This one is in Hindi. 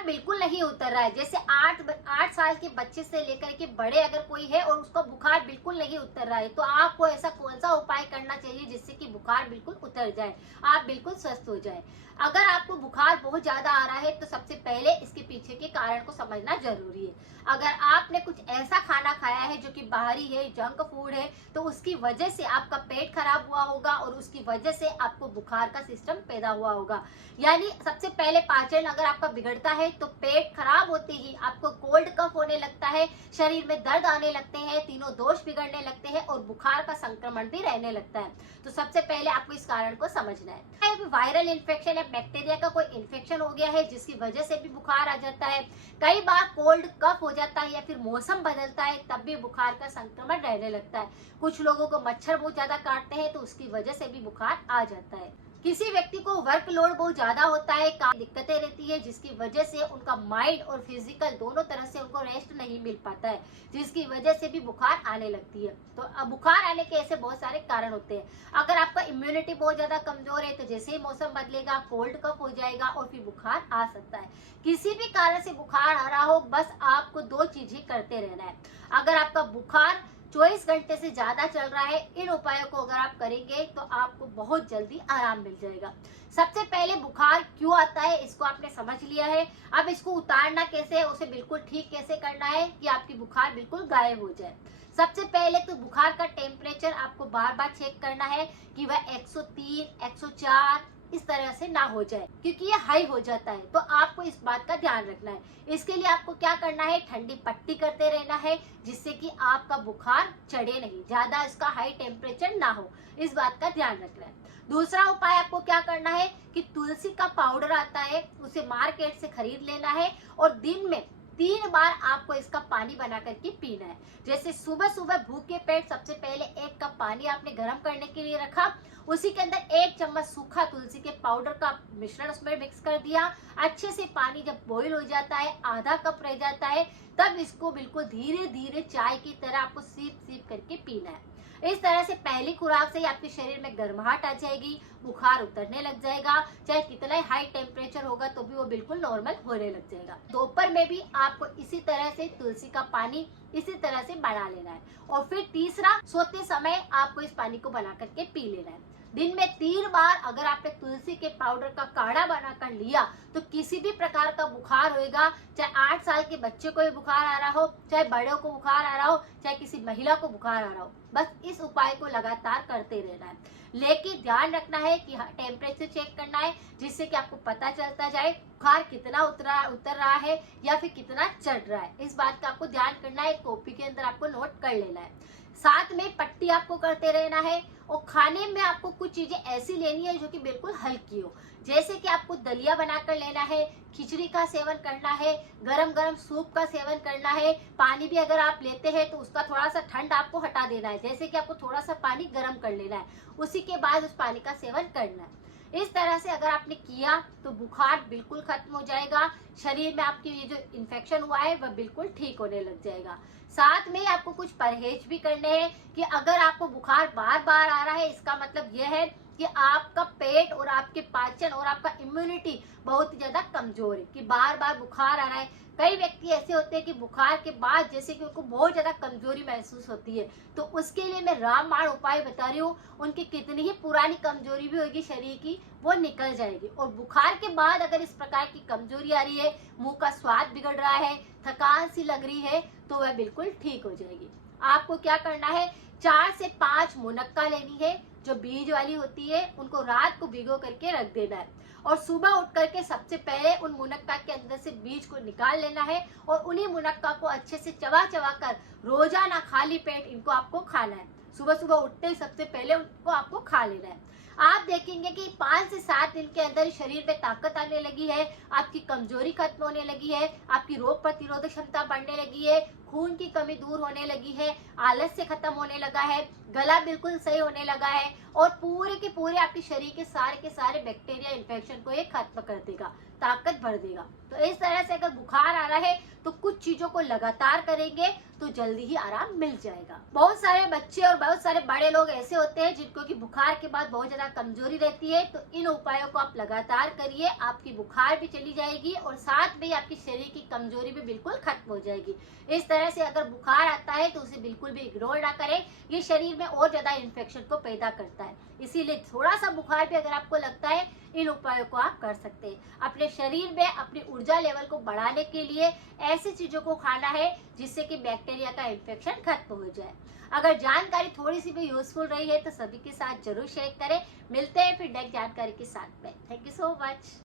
बुखार बिल्कुल नहीं उतर रहा है, जैसे 8 साल के बच्चे से लेकर के बड़े अगर कोई है और उसका बुखार बिल्कुल नहीं उतर रहा है, तो आपको ऐसा कौन सा उपाय करना चाहिए जिससे कि बुखार बिल्कुल उतर जाए, आप बिल्कुल स्वस्थ हो जाए। अगर आपको बुखार बहुत ज्यादा आ रहा है तो सबसे पहले इसके पीछे के कारण को समझना जरूरी है। अगर आपने कुछ ऐसा खाना खाया है जो कि बाहरी है, जंक फूड है, तो उसकी वजह से आपका पेट खराब हुआ होगा और उसकी वजह से आपको बुखार का सिस्टम पैदा हुआ होगा। यानी सबसे पहले पाचन अगर आपका बिगड़ता है तो पेट खराब होते ही आपको कोल्ड कफ होने लगता है, शरीर में दर्द आने लगते हैं, तीनों दोष बिगड़ने लगते हैं और बुखार का संक्रमण भी रहने लगता है। तो सबसे पहले आपको इस कारण को समझना है। वायरल इन्फेक्शन या बैक्टीरिया का कोई इन्फेक्शन हो गया है जिसकी वजह से भी बुखार आ जाता है। कई बार कोल्ड कफ हो जाता है या फिर मौसम बदलता है तब भी बुखार का संक्रमण रहने लगता है। कुछ लोगों को मच्छर बहुत ज्यादा काटते हैं तो उसकी वजह से भी बुखार आ जाता है। किसी व्यक्ति को वर्कलोड बहुत ज्यादा होता है, काम दिक्कतें रहती है जिसकी वजह से उनका माइंड और फिजिकल दोनों तरह से उनको रेस्ट नहीं मिल पाता है, जिसकी वजह से भी बुखार आने लगती है। तो अब बुखार आने के ऐसे बहुत सारे कारण होते हैं। अगर आपका इम्यूनिटी बहुत ज्यादा कमजोर है तो जैसे ही मौसम बदलेगा कोल्ड कफ हो जाएगा और फिर बुखार आ सकता है। किसी भी कारण से बुखार आ रहा हो, बस आपको 2 चीजें करते रहना है। अगर आपका बुखार 24 घंटे से ज्यादा चल रहा है, इन उपायों को अगर आप करेंगे तो आपको बहुत जल्दी आराम मिल जाएगा। सबसे पहले बुखार क्यों आता है इसको आपने समझ लिया है। अब इसको उतारना कैसे है, उसे बिल्कुल ठीक कैसे करना है कि आपकी बुखार बिल्कुल गायब हो जाए। सबसे पहले तो बुखार का टेम्परेचर आपको बार बार चेक करना है कि वह 103, 104 इस तरह से ना हो जाए, क्योंकि ये हाई हो जाता है। तो आपको इस बात का ध्यान रखना है। इसके लिए आपको क्या करना है, ठंडी पट्टी करते रहना है जिससे कि आपका बुखार चढ़े नहीं, ज्यादा इसका हाई टेम्परेचर ना हो, इस बात का ध्यान रखना है। दूसरा उपाय आपको क्या करना है कि तुलसी का पाउडर आता है, उसे मार्केट से खरीद लेना है और दिन में 3 बार आपको इसका पानी बना करके पीना है। जैसे सुबह सुबह भूखे पेट सबसे पहले 1 कप पानी आपने गर्म करने के लिए रखा, उसी के अंदर 1 चम्मच सूखा तुलसी के पाउडर का मिश्रण उसमें मिक्स कर दिया। अच्छे से पानी जब बॉईल हो जाता है, आधा कप रह जाता है, तब इसको बिल्कुल धीरे धीरे चाय की तरह आपको सीप सीप करके पीना है। इस तरह से पहली खुराक से ही आपके शरीर में गर्माहट आ जाएगी, बुखार उतरने लग जाएगा। चाहे कितना ही हाई टेम्परेचर होगा तो भी वो बिल्कुल नॉर्मल होने लग जाएगा। दोपहर में भी आपको इसी तरह से तुलसी का पानी इसी तरह से बना लेना है और फिर तीसरा, सोते समय आपको इस पानी को बना करके पी लेना है। दिन में 3 बार अगर आपने तुलसी के पाउडर का काढ़ा बनाकर लिया तो किसी भी प्रकार का बुखार होएगा, चाहे 8 साल के बच्चे को भी बुखार आ रहा हो, चाहे बड़ों को बुखार आ रहा हो, चाहे किसी महिला को बुखार आ रहा हो, बस इस उपाय को लगातार करते रहना है। लेकिन ध्यान रखना है कि टेम्परेचर चेक करना है जिससे कि आपको पता चलता जाए बुखार कितना उतर रहा है या फिर कितना चढ़ रहा है। इस बात का आपको ध्यान करना है, कॉपी के अंदर आपको नोट कर लेना है। साथ में पट्टी आपको करते रहना है और खाने में आपको कुछ चीजें ऐसी लेनी है जो कि बिल्कुल हल्की हो, जैसे कि आपको दलिया बनाकर लेना है, खिचड़ी का सेवन करना है, गरम गरम सूप का सेवन करना है। पानी भी अगर आप लेते हैं तो उसका थोड़ा सा ठंड आपको हटा देना है, जैसे कि आपको थोड़ा सा पानी गर्म कर लेना है, उसी के बाद उस पानी का सेवन करना है। इस तरह से अगर आपने किया तो बुखार बिल्कुल खत्म हो जाएगा, शरीर में आपकी ये जो इन्फेक्शन हुआ है वह बिल्कुल ठीक होने लग जाएगा। साथ में आपको कुछ परहेज भी करने हैं कि अगर आपको बुखार बार बार आ रहा है, इसका मतलब यह है कि आपका पेट और आपके पाचन और आपका इम्यूनिटी बहुत ही ज्यादा कमजोर है, कि बार बार बुखार आ रहा है। कई व्यक्ति ऐसे होते हैं कि बुखार के बाद जैसे कि उनको बहुत ज्यादा कमजोरी महसूस होती है, तो उसके लिए मैं रामबाण उपाय बता रही हूँ। उनकी कितनी ही पुरानी कमजोरी भी होगी शरीर की, वो निकल जाएगी। और बुखार के बाद अगर इस प्रकार की कमजोरी आ रही है, मुंह का स्वाद बिगड़ रहा है, थकान सी लग रही है, तो वह बिल्कुल ठीक हो जाएगी। आपको क्या करना है, 4 से 5 मुनक्का लेनी है जो बीज वाली होती है, उनको रात को भिगो करके रख देना है और सुबह उठ करके सबसे पहले उन मुनक्का के अंदर से बीज को निकाल लेना है और उन्हीं मुनक्का को अच्छे से चबा चबा कर रोजाना खाली पेट इनको आपको खाना है। सुबह सुबह उठते ही सबसे पहले उनको आपको खा लेना है। आप देखेंगे कि 5 से 7 दिन के अंदर शरीर में ताकत आने लगी है, आपकी कमजोरी खत्म होने लगी है, आपकी रोग प्रतिरोधक क्षमता बढ़ने लगी है, खून की कमी दूर होने लगी है, आलस्य खत्म होने लगा है, गला बिल्कुल सही होने लगा है और पूरे के पूरे आपके शरीर के सारे बैक्टीरिया इन्फेक्शन को ये खत्म कर देगा, ताकत भर देगा। तो इस तरह से अगर बुखार आ रहा है तो कुछ चीजों को लगातार करेंगे तो जल्दी ही आराम मिल जाएगा। बहुत सारे बच्चे और बहुत सारे बड़े लोग ऐसे होते हैं जिनको कि बुखार के बाद बहुत ज्यादा कमजोरी रहती है, तो इन उपायों को आप लगातार करिए, आपकी बुखार भी चली जाएगी और साथ में आपकी शरीर की कमजोरी भी बिल्कुल खत्म हो जाएगी। इस तरह से अगर बुखार आता है तो उसे बिल्कुल भी इग्नोर ना करें, ये शरीर में और ज्यादा इन्फेक्शन को पैदा करता है। इसीलिए थोड़ा सा बुखार भी अगर आपको लगता है, इन उपायों को आप कर सकते हैं। अपने शरीर में अपनी ऊर्जा लेवल को बढ़ाने के लिए ऐसी चीजों को खाना है जिससे कि बैक्टीरिया का इन्फेक्शन खत्म हो जाए। अगर जानकारी थोड़ी सी भी यूजफुल रही है तो सभी के साथ जरूर शेयर करें। मिलते हैं फिर नेक्स्ट जानकारी के साथ में। Thank you so much.